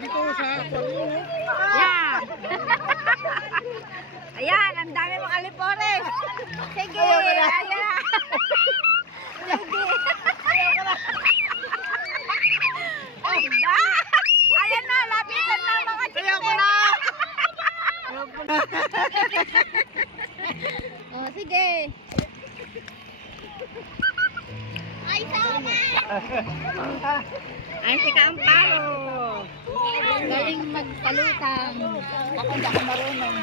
Dito sa aquarium. Yan. Ayan, ang dami mong alipores. Sige. Ayan. Sige. Ayan na, lapitan na mga chicken. Oh, sige. Ay, sama. Ay, si Kaamparo. Galing magpalutang. Ako hindi ako marunong.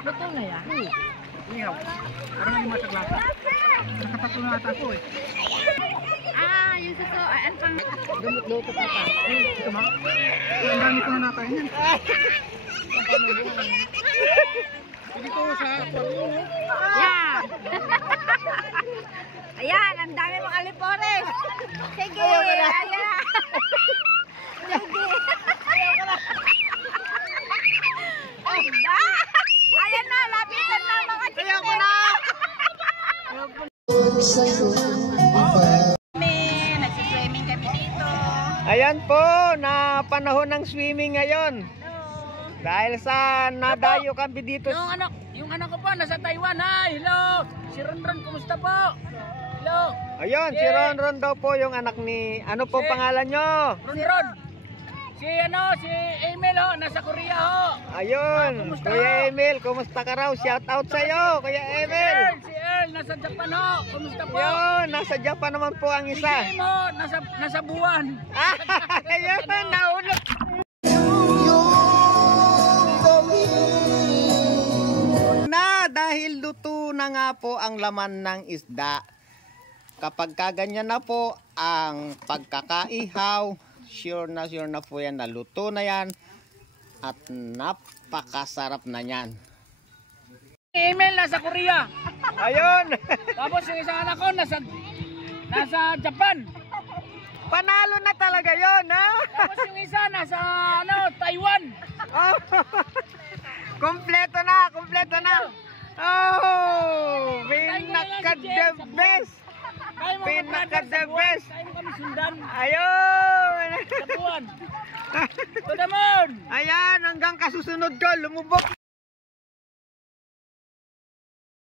Luto na yan. Ihaw. Parang hindi masaglasa. Nakatato na ata ako eh. Yung suso. Ay, ano pang... Luto pa pa. Ito ma? Ang dami ko na nakain yan. Dito sa aquarium. Yan. Ayan, ang dami mong alipores. Sige. Ayan. Sige. Ayan na, lapitan na mga chicken. Nagsiswimming kami dito. Ayan po, na panahon ng swimming ngayon. Dahil sa nadayo kami dito. Yung anak ko po nasa Taiwan. Hi, hello. Si Ronron, kumusta po? Hello. Ayun, si Ronron daw po yung anak ni... Ano po pangalan nyo? Ronron. Si Emil ho, nasa Korea ho. Ayun, Kuya Emil, kumusta ka raw? Shout out sa'yo, Kuya Emil. Si Earl, nasa Japan ho. Kumusta po? Ayun, nasa Japan naman po ang Si isa. Game ho, nasa buwan. Ayun, naulog. Dahil luto na nga po ang laman ng isda. Kapag kaganyan na po ang pagkakaihaw, sure na po yan na luto na yan at napakasarap na yan. Emil, nasa Korea. Ayun. Tapos yung isang anak ko nasa Japan. Panalo na talaga yon, ha? Tapos yung isa nasa Taiwan. Oh. Kompleto na. Oh, pinaka-the best. Pinaka-the best. Kaya mo kami sundan. Ayun. Sa buwan. To the moon. Ayan, hanggang kasusunod ko, lumubog.